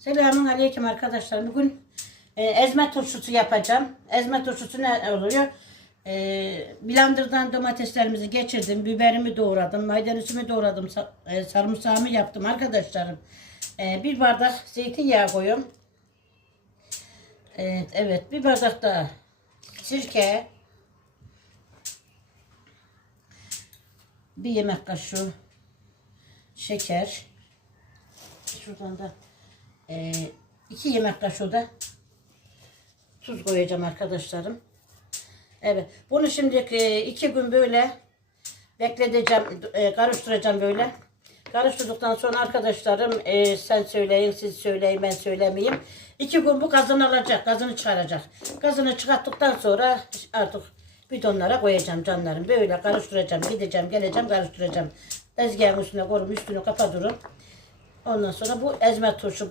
Selamun aleyküm arkadaşlar. Bugün e, ezme turşusu yapacağım. Ezme turşusu ne oluyor? E, blenderdan domateslerimizi geçirdim. Biberimi doğradım. Maydanozumu doğradım. e, sarımsağımı yaptım arkadaşlarım. E, bir bardak zeytinyağı koyuyorum. Evet, evet. Bir bardak da sirke. Bir yemek kaşığı şeker. Şuradan da e, iki yemek kaşığı da tuz koyacağım arkadaşlarım. Evet. Bunu şimdi e, iki gün böyle bekleteceğim, e, karıştıracağım böyle. Karıştırdıktan sonra arkadaşlarım e, sen söyleyin, siz söyleyin, ben söylemeyeyim. İki gün bu gazını alacak, gazını çıkaracak. Gazını çıkarttıktan sonra artık bidonlara koyacağım canlarım. Böyle karıştıracağım, gideceğim, geleceğim, karıştıracağım. Tezgahın üstüne koyup üstünü kapatırım. Ondan sonra bu ezme turşu, bu